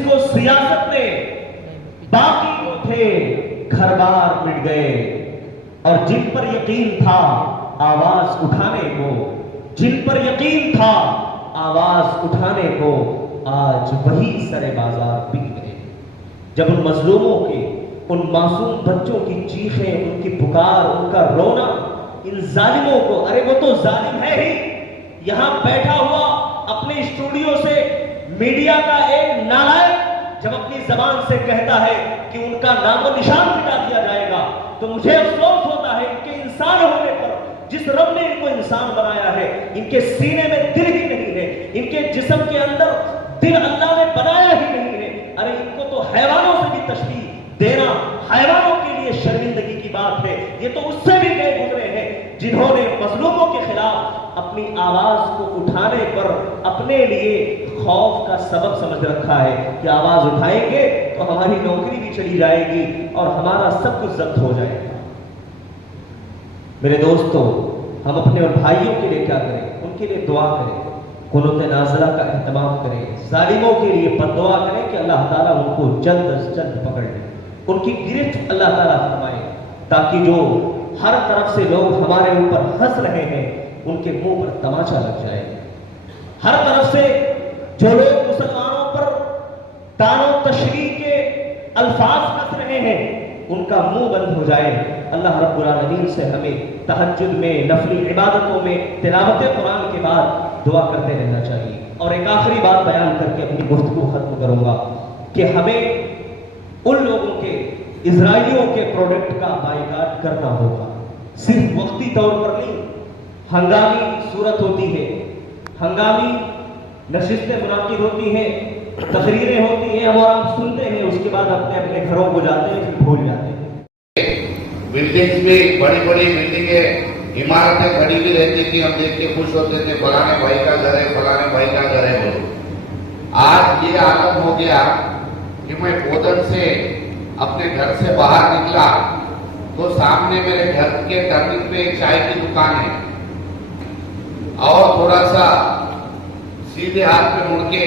जिसको सियासत ने बाकी को थे घर बार मिट गए, और जिन पर यकीन था आवाज उठाने को, जिन पर यकीन था आवाज उठाने को, आज वही सरे बाजार बिक गए। जब उन मजलूमों के, उन मासूम बच्चों की चीखें, उनकी पुकार, उनका रोना इन जालिमों को, अरे वो तो जालिम है ही, यहां बैठा हुआ अपने स्टूडियो से मीडिया का एक नालायक जब अपनी जबान से कहता है कि उनका नामो निशान मिटा दिया जाएगा, तो मुझे अफसोस होता है इनके इंसान होने पर। जिस रब ने इनको इंसान बनाया है, इनके सीने में दिल ही नहीं है, इनके जिस्म के अंदर दिल अल्लाह ने बनाया ही नहीं है। अरे इनको तो हैवानों से भी तशबीह देना हैवानों के लिए शर्मिंदगी की बात है। ये तो उससे भी गए गुजरे हैं जिन्होंने मजलूमों के खिलाफ अपनी आवाज को उठाने पर अपने लिए खौफ का सबब समझ रखा है कि आवाज उठाएंगे तो हमारी नौकरी भी चली जाएगी और हमारा सब कुछ जब्त हो जाएगा। मेरे दोस्तों, हम अपने उन भाइयों के लिए क्या करें? उनके लिए दुआ करें, कुनूत नाज़िला का एहतमाम करें, जालिमों के लिए बद्दुआ करें कि अल्लाह ताला उनको जल्द से जल्द पकड़ ले, उनकी गिरफ्त अल्लाह ताला फरमाए, ताकि जो हर तरफ से लोग हमारे ऊपर हंस रहे हैं उनके मुंह पर तमाचा लग जाए। हर तरफ से जो लोग मुसलमानों पर तानो तशरीह के अल्फाज हंस रहे हैं उनका मुंह बंद हो जाए। अल्लाह रब्बुल आलमीन से हमें तहज्जुद में, नफली इबादतों में, तिलावत कुरान के बाद दुआ करते रहना चाहिए। और एक आखिरी बात बयान करके अपनी गुफ्तगू खत्म करूंगा कि हमें उन लोगों के, इजराइलियों के प्रोडक्ट का बायकाट करना होगा। सिर्फ वक्ती तौर पर नहीं, हंगामी सूरत होती है, हंगामी नशिस्तें मुनाकिद होती हैं, तकरीरें होती हैं, और हम सुनते हैं, उसके बाद अपने अपने घरों को जाते हैं, फिर भूल जाते हैं। बिल्डिंग्स भी, बड़ी बड़ी बिल्डिंगें, इमारतें खड़ी भी रहती थी, हम देख के खुश होते थे, फलाने भाई का घर है, फलाने भाई का घर है बोलो। आज ये आलम हो गया कि मैं बोधन से अपने घर से बाहर निकला तो सामने मेरे घर के टर्निंग पे एक चाय की दुकान है, और थोड़ा सा सीधे हाथ पे मुड़ के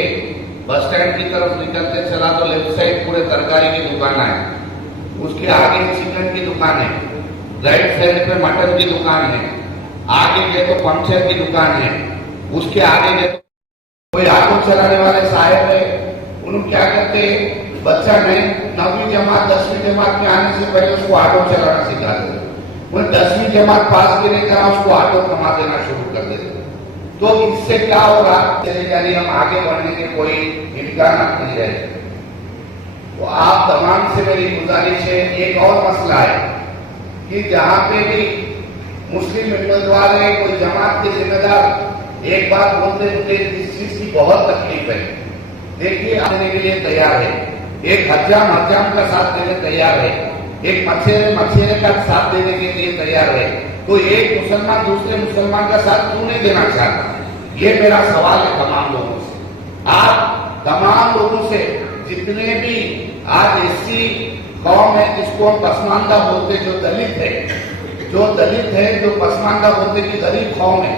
बस स्टैंड की तरफ निकलते चला तो लेफ्ट साइड पूरे तरकारी की दुकान है, उसके आगे चिकन की दुकान है, राइट साइड पे मटन की दुकान है, आगे गए तो पंक्चर की दुकान है, उसके आगे गए तो कोई ऑटो चलाने वाले साहब है। उन्होंने क्या करते, बच्चा में 9वीं जमात 10वीं जमात में आने से पहले उसको ऑटो चलाना सिखा देते, वो 10वीं जमात पास के नहीं करा उसको ऑटो कमा देना शुरू कर देते। तो इससे क्या हो रहा, चलेगा नहीं, हम आगे बढ़ने के कोई इम्कान नहीं रहे। तो आप तमाम से मेरी गुजारिश है, एक और मसला है कि जहां पे भी मुस्लिम उम्मीदवार है, कोई जमात के जिम्मेदार एक बात बोलते मुझे इस चीज की बहुत तकलीफ है। देखिए, आने के लिए तैयार है, एक हज्जाम का साथ देने तैयार है, एक मछेरे का साथ देने के लिए तैयार है, तो एक मुसलमान दूसरे मुसलमान का साथ क्यों नहीं देना चाहता? ये मेरा सवाल है तमाम लोगों से। आप तमाम लोगों से, जितने भी आज ऐसी कौम है जिसको हम पसमानदा बोलते, जो दलित है, जो पसमानदा बोलते की गरीब कौम है,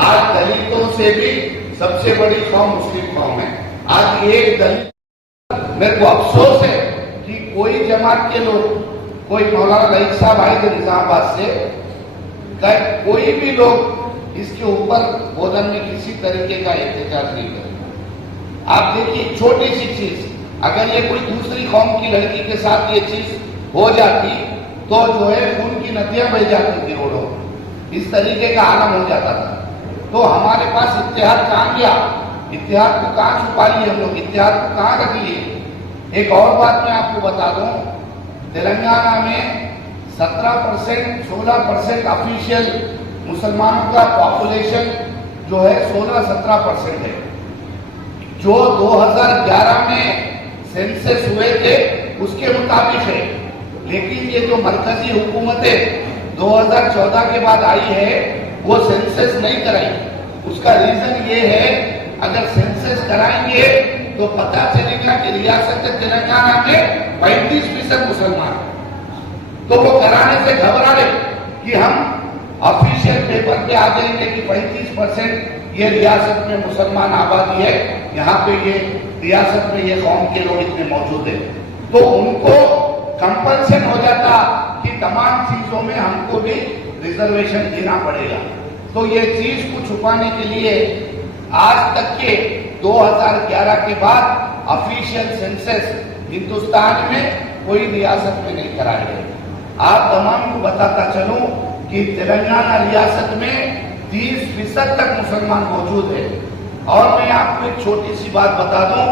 आज दलितों से भी सबसे बड़ी कौम मुस्लिम कौम है। आज एक दलित, मेरे को अफसोस है कि कोई जमात के लोग, कोई मौलाना रईस साहब आए थे निजामाबाद से, कोई भी लोग इसके ऊपर बोधन में किसी तरीके का एहतजाज नहीं करे। आप देखिए, छोटी सी चीज, अगर ये कोई दूसरी कौम की लड़की के साथ ये चीज हो जाती तो जो है खून की नदियां बह जाती थी रोडों, इस तरीके का आलम हो जाता था। तो हमारे पास इत्तेहाद कहां गया? इत्तेहाद को कहां छुपा लिए हम लोग? इत्तेहाद को कहां रख लिए? एक और बात मैं आपको बता दूं, तेलंगाना में 17%, 16% ऑफिशियल मुसलमानों का पॉपुलेशन जो है 16-17% है, जो 2011 में सेंसस हुए थे उसके मुताबिक है। लेकिन ये जो मरकजी हुकूमत है 2014 के बाद आई है, वो सेंसस नहीं कराई। उसका रीजन ये है, अगर सेंसस कराएंगे तो पता चलेगा कि रियासत तेलंगाना में 35% मुसलमान, तो वो कराने से घबरा रहे कि हम ऑफिशियल पेपर पे आ जाएंगे कि 35% ये रियासत में मुसलमान आबादी है, यहाँ पे ये रियासत में ये कौम के लोग इतने मौजूद हैं, तो उनको कंपल्सन हो जाता कि तमाम चीजों में हमको भी रिजर्वेशन देना पड़ेगा। तो ये चीज को छुपाने के लिए आज तक के 2011 के बाद ऑफिशियल सेंसस हिंदुस्तान में कोई रियासत में नहीं कराए गए। आप तमाम को बताता चलूं कि तेलंगाना रियासत में 30% तक मुसलमान मौजूद है। और मैं आपको एक छोटी सी बात बता दूं,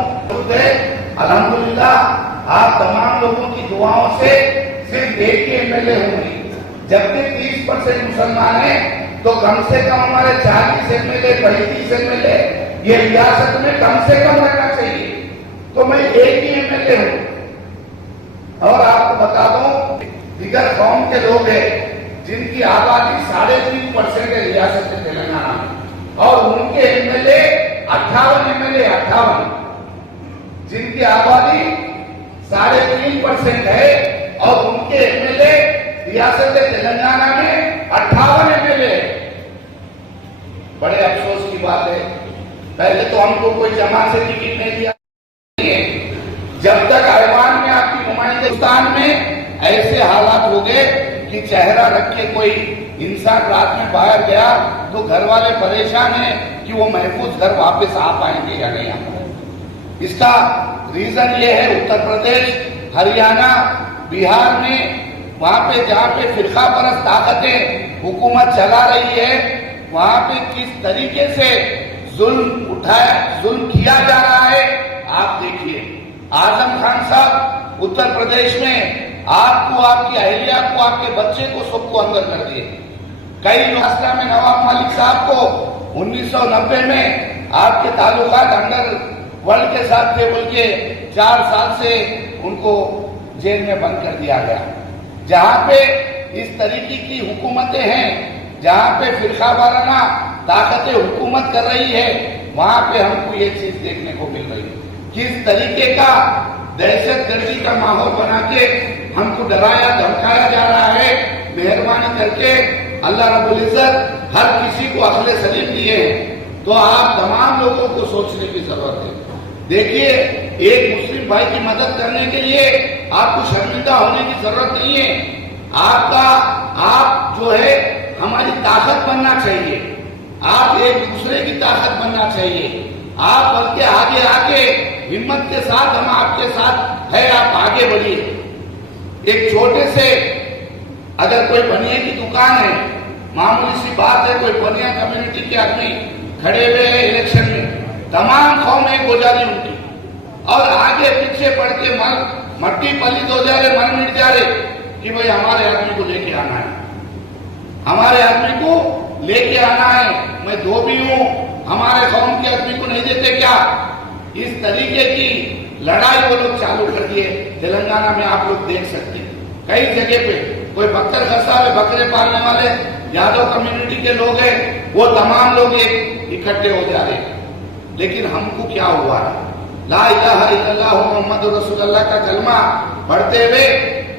अल्हम्दुलिल्लाह आप तमाम लोगों की दुआओं से सिर्फ एक ही एमएलए होंगे। जब तक 30% मुसलमान है तो कम से कम हमारे 40 एमएलए 35 एमएलए ये रियासत में कम से कम रहना चाहिए। तो मैं एक ही एमएलए हूं। और आपको बता दूं, दिगर कौम के लोग हैं जिनकी आबादी 3.5% है रियासत तेलंगाना में, और उनके एमएलए 58 एमएलए 58, जिनकी आबादी 3.5% है और उनके एमएलए रियासत तेलंगाना में 58 एमएलए। बड़े अफसोस की बात है, पहले तो हमको कोई जमात से टिकट नहीं दिया। जब तक ऐवान में आपकी नुमाइंदे हिंदुस्तान में ऐसे हालात हो गए कि चेहरा रख के कोई इंसान रात में बाहर गया तो घर वाले परेशान हैं कि वो महफूज घर वापस आ पाएंगे या नहीं आ पाएंगे। इसका रीजन ये है, उत्तर प्रदेश, हरियाणा, बिहार में वहां पे जहां पे फिरका परस्त ताकतें हुकूमत चला रही है, वहां पे किस तरीके से जुल्म किया जा रहा है आप देखिए। आजम खान साहब उत्तर प्रदेश में आपको, आपकी अहलिया को, आपके बच्चे को, सबको अंदर कर दिए। कई रास्ता में नवाब मालिक साहब को 1990 में आपके ताल्लुकात अंडर वर्ल्ड के साथ थे बोल के 4 साल से उनको जेल में बंद कर दिया गया। जहां पे इस तरीके की हुकूमतें हैं, जहां पे फिरका वाराना ताकतें हुकूमत कर रही है, वहां पे हमको ये चीज देखने को मिल रही है। किस तरीके का दहशतगर्दी का माहौल बना के हमको डराया धमकाया जा रहा है। मेहरबानी करके अल्लाह रब्बुल इज्जत हर किसी को अक्ल सलीम दिए, तो आप तमाम लोगों को सोचने की जरूरत है। देखिए, एक मुस्लिम भाई की मदद करने के लिए आपको शर्मिंदा होने की जरूरत नहीं है। आप जो है हमारी ताकत बनना चाहिए, आप एक दूसरे की ताकत बनना चाहिए। आप बल्कि आगे आके हिम्मत के साथ हम आपके साथ है, आप आगे बढ़िए। एक छोटे से अगर कोई बनिए की दुकान है, मामूली सी बात है, कोई बनिया कम्युनिटी के आदमी खड़े हुए हैं इलेक्शन में, तमाम कौम एक हो जा रही उनकी, और आगे पीछे पड़ के मट्टी पलित हो जा रहे, मन मिट जा रहे कि भाई हमारे आदमी को लेके आना है, हमारे आदमी को लेके आना है, मैं धोबी हूं, हमारे कौम के आदमी को नहीं देते क्या। इस तरीके की लड़ाई वो लोग चालू कर दिए। तेलंगाना में आप लोग देख सकते हैं कई जगह पे कोई बकरे खसा है, बकरे पालने वाले यादव कम्युनिटी के लोग हैं, वो तमाम लोग एक इकट्ठे हो जा रहे हैं। लेकिन हमको क्या हुआ, ला इलाहा इल्लल्लाह मुहम्मद रसूलुल्लाह का कलमा पढ़ते हुए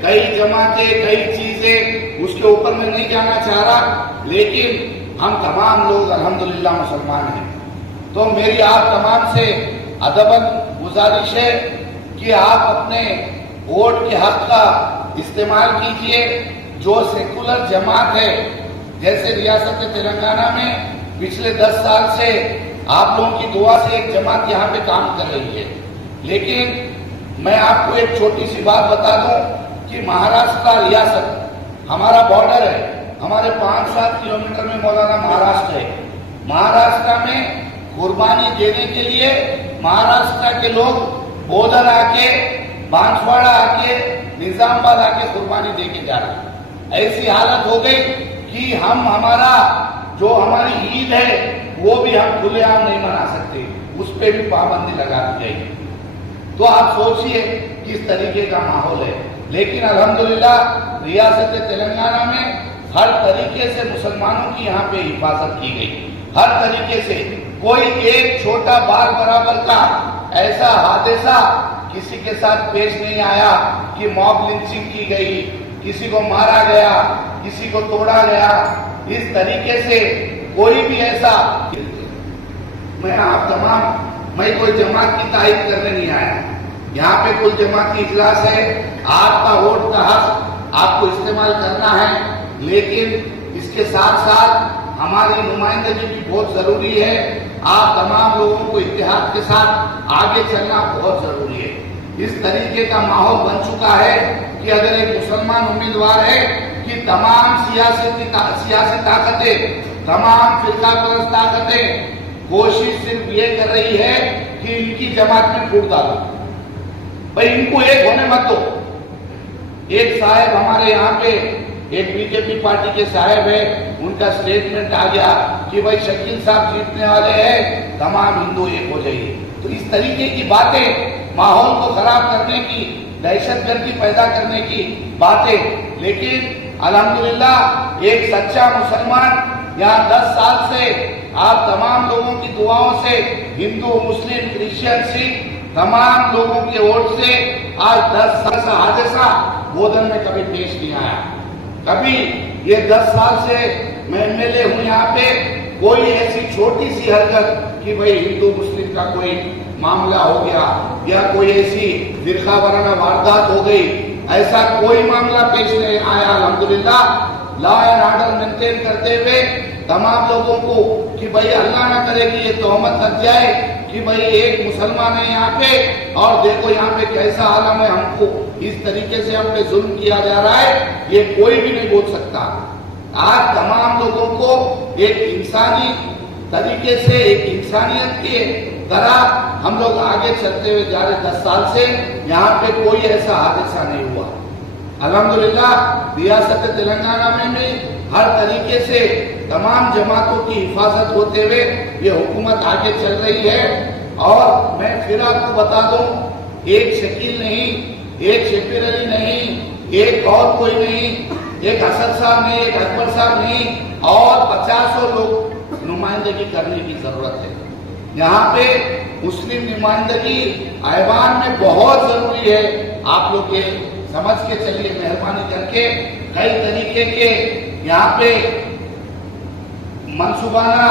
कई जमातें, कई चीजें, उसके ऊपर मैं नहीं जाना चाह रहा, लेकिन हम तमाम लोग अल्हम्दुलिल्लाह मुसलमान हैं। तो मेरी आप तमाम से अदबन गुजारिश है कि आप अपने वोट के हक का इस्तेमाल कीजिए। जो सेकुलर जमात है, जैसे रियासत तेलंगाना में पिछले 10 साल से आप लोगों की दुआ से एक जमात यहाँ पे काम कर रही है, लेकिन मैं आपको एक छोटी सी बात बता दूं कि महाराष्ट्र का रियासत हमारा बॉर्डर है, हमारे 5-7 किलोमीटर में मौलाना महाराष्ट्र है। महाराष्ट्र में कुर्बानी देने के लिए महाराष्ट्र के लोग बोधन आके, बांसवाड़ा आके, निजामाबाद आके कुर्बानी देके जा रहे। ऐसी हालत हो गई कि हमारा जो हमारी ईद है वो भी हम खुलेआम नहीं मना सकते, उस पर भी पाबंदी लगा दी गई। तो आप सोचिए किस तरीके का माहौल है। लेकिन अल्हम्दुलिल्लाह रियासत तेलंगाना में हर तरीके से मुसलमानों की यहाँ पे हिफाजत की गई, हर तरीके से। कोई एक छोटा बाल बराबर का ऐसा हादसा किसी के साथ पेश नहीं आया कि मॉब लिंचिंग की गई, किसी को मारा गया, किसी को तोड़ा गया। इस तरीके से कोई भी ऐसा, मैं आप तमाम मैं कोई जमात की तारीफ करने नहीं आया। यहाँ पे कुल जमात की इजलास है, आपका वोट का हक आपको इस्तेमाल करना है, लेकिन इसके साथ साथ हमारी नुमाइंदगी भी बहुत जरूरी है। आप तमाम लोगों को इत्तेहाद के साथ आगे चलना बहुत जरूरी है। इस तरीके का माहौल बन चुका है कि अगर एक मुसलमान उम्मीदवार है कि तमाम सियासी ताकतें, तमाम फिरका परस्त ताकतें कोशिश सिर्फ ये कर रही है कि इनकी जमात में फूट डालो, भाई इनको एक होने मत दो। एक साहब हमारे यहाँ पे एक बीजेपी पार्टी के साहब है, उनका स्टेटमेंट आ गया कि भाई शकील साहब जीतने वाले हैं, तमाम हिंदू एक हो जाइए। तो इस तरीके की बातें माहौल को खराब करने की, दहशतगर्दी पैदा करने की बातें। लेकिन अल्हम्दुलिल्लाह एक सच्चा मुसलमान यहाँ 10 साल से आप तमाम लोगों की दुआओं से, हिंदू मुस्लिम क्रिश्चियन सिख तमाम लोगों के वोट से आज 10 साल का हादसा बोधन में कभी पेश नहीं आया। कभी ये 10 साल से मैं एमएलए हूं यहाँ पे, कोई ऐसी छोटी सी हरकत कि भाई हिंदू मुस्लिम का कोई मामला हो गया या कोई ऐसी फिरका वाराना वारदात हो गई, ऐसा कोई मामला पेश नहीं आया। अल्हम्दुलिल्लाह लॉ एंड ऑर्डर मेंटेन करते हुए तमाम लोगों को कि भाई अल्लाह ना करे कि ये तोहमत लग जाए कि भाई एक मुसलमान है यहाँ पे और देखो यहाँ पे कैसा आलम है, हमको इस तरीके से हम पे जुल्म किया जा रहा है, ये कोई भी नहीं बोल सकता। आज तमाम लोगों को एक इंसानी तरीके से, एक इंसानियत के तरह हम लोग आगे चलते हुए जा रहे। 10 साल से यहाँ पे कोई ऐसा हादसा नहीं हुआ। अल्हम्दुलिल्लाह रियासत तेलंगाना में भी हर तरीके से तमाम जमातों की हिफाजत होते हुए ये हुकूमत आगे चल रही है। और मैं फिर आपको बता दूं, एक शकील नहीं, एक शफीर अली नहीं, एक और कोई नहीं, एक असद साहब नहीं, एक अकबर साहब नहीं, और 50 लोग नुमाइंदगी करने की जरूरत है। यहाँ पे मुस्लिम नुमाइंदगी ऐवान में बहुत जरूरी है। आप लोग ये समझ के चलिए, मेहरबानी करके। कई तरीके के यहाँ पे मंसूबाना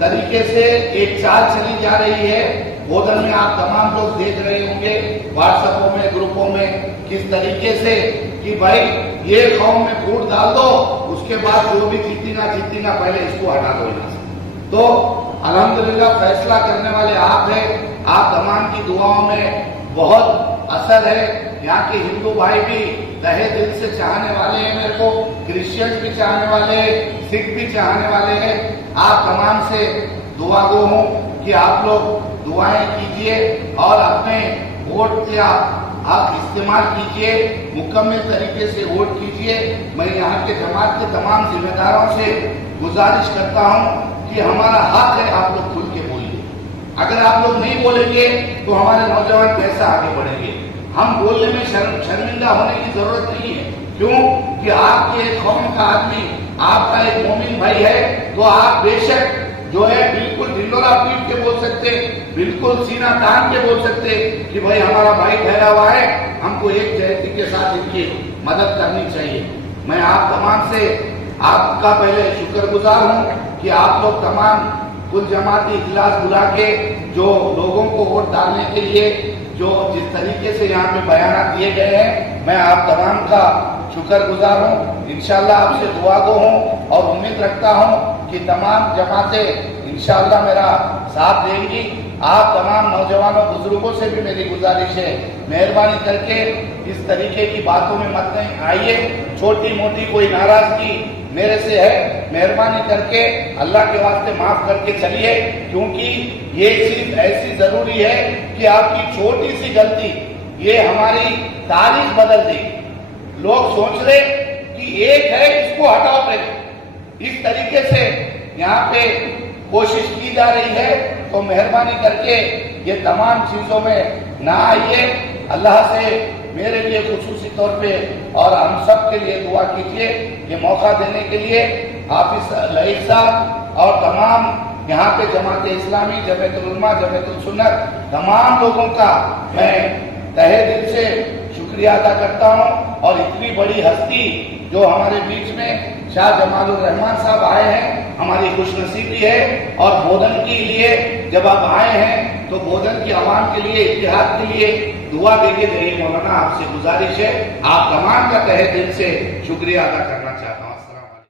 तरीके से एक चाल चली जा रही है। बोधन में आप तमाम लोग देख रहे होंगे व्हाट्सएपों में, ग्रुपों में, किस तरीके से कि भाई ये कौम में वोट डाल दो, उसके बाद जो भी जीती ना पहले इसको हटा दो यहाँ से। तो अल्हम्दुलिल्लाह फैसला करने वाले आप हैं। आप तमाम की दुआओं में बहुत असर है। यहाँ के हिंदू भाई भी तहे दिल से चाहने वाले हैं मेरे को, क्रिश्चियन भी चाहने वाले हैं, सिख भी चाहने वाले हैं। आप तमाम से दुआ गो हूँ कि आप लोग दुआएं कीजिए और अपने वोट का आप इस्तेमाल कीजिए, मुकम्मल तरीके से वोट कीजिए। मैं यहाँ के जमात के तमाम जिम्मेदारों से गुजारिश करता हूँ कि हमारा हक है, आप लोग खुल के बोलिए। अगर आप लोग नहीं बोलेंगे तो हमारे नौजवान कैसे आगे बढ़ेंगे? हम बोलने में शर्मिंदा होने की जरूरत नहीं है। क्यों कि आपके एक कौम का आदमी, आपका एक मोमिन भाई है, तो आप बेशक जो है बिल्कुल ढिंडोरा पीट के बोल सकते, बिल्कुल सीना तान के बोल सकते कि भाई हमारा भाई ठहरा हुआ है, हमको एक जयंती के साथ इनकी मदद करनी चाहिए। मैं आप तमाम से आपका पहले शुक्रगुजार हूँ कि आप लोग तमाम कुल जमाती इजलास बुला के जो लोगों को वोट डालने के लिए जो जिस तरीके से यहाँ पे बयान दिए गए हैं, मैं आप तमाम का शुक्रगुजार हूँ। इंशाल्लाह आपसे दुआ गो हूँ और उम्मीद रखता हूँ कि तमाम जमातें इंशाल्लाह मेरा साथ देंगी। आप तमाम नौजवानों बुजुर्गों से भी मेरी गुजारिश है, मेहरबानी करके इस तरीके की बातों में मत नहीं आइए। छोटी मोटी कोई नाराजगी मेरे से है, मेहरबानी करके अल्लाह के वास्ते माफ करके चलिए, क्योंकि ये चीज ऐसी जरूरी है कि आपकी छोटी सी गलती ये हमारी तारीख बदल देगी। लोग सोच रहे कि एक है इसको हटाओ पहले, इस तरीके से यहाँ पे कोशिश की जा रही है। तो मेहरबानी करके ये तमाम चीजों में ना आइए। अल्लाह से मेरे लिए खुसूसी तौर पे और हम सब के लिए दुआ कीजिए। ये मौका देने के लिए हाफिज लईक साहब और तमाम यहाँ पे जमात इस्लामी, जमीयतुल उलमा, जमीयतुल सुन्नत, तमाम लोगों का मैं तहे दिल से शुक्रिया शुक्रिया अदा करता हूं। और इतनी बड़ी हस्ती जो हमारे बीच में शाह जमालुर रहमान साहब आए हैं, हमारी खुशनसीबी है। और भोजन के लिए जब आप आए हैं तो भोजन की आवाम के लिए, इत्तेहाद के लिए दुआ देके जाइए। मौलाना आपसे गुजारिश है, आप तमाम का तहे दिल से शुक्रिया अदा करना चाहता हूँ।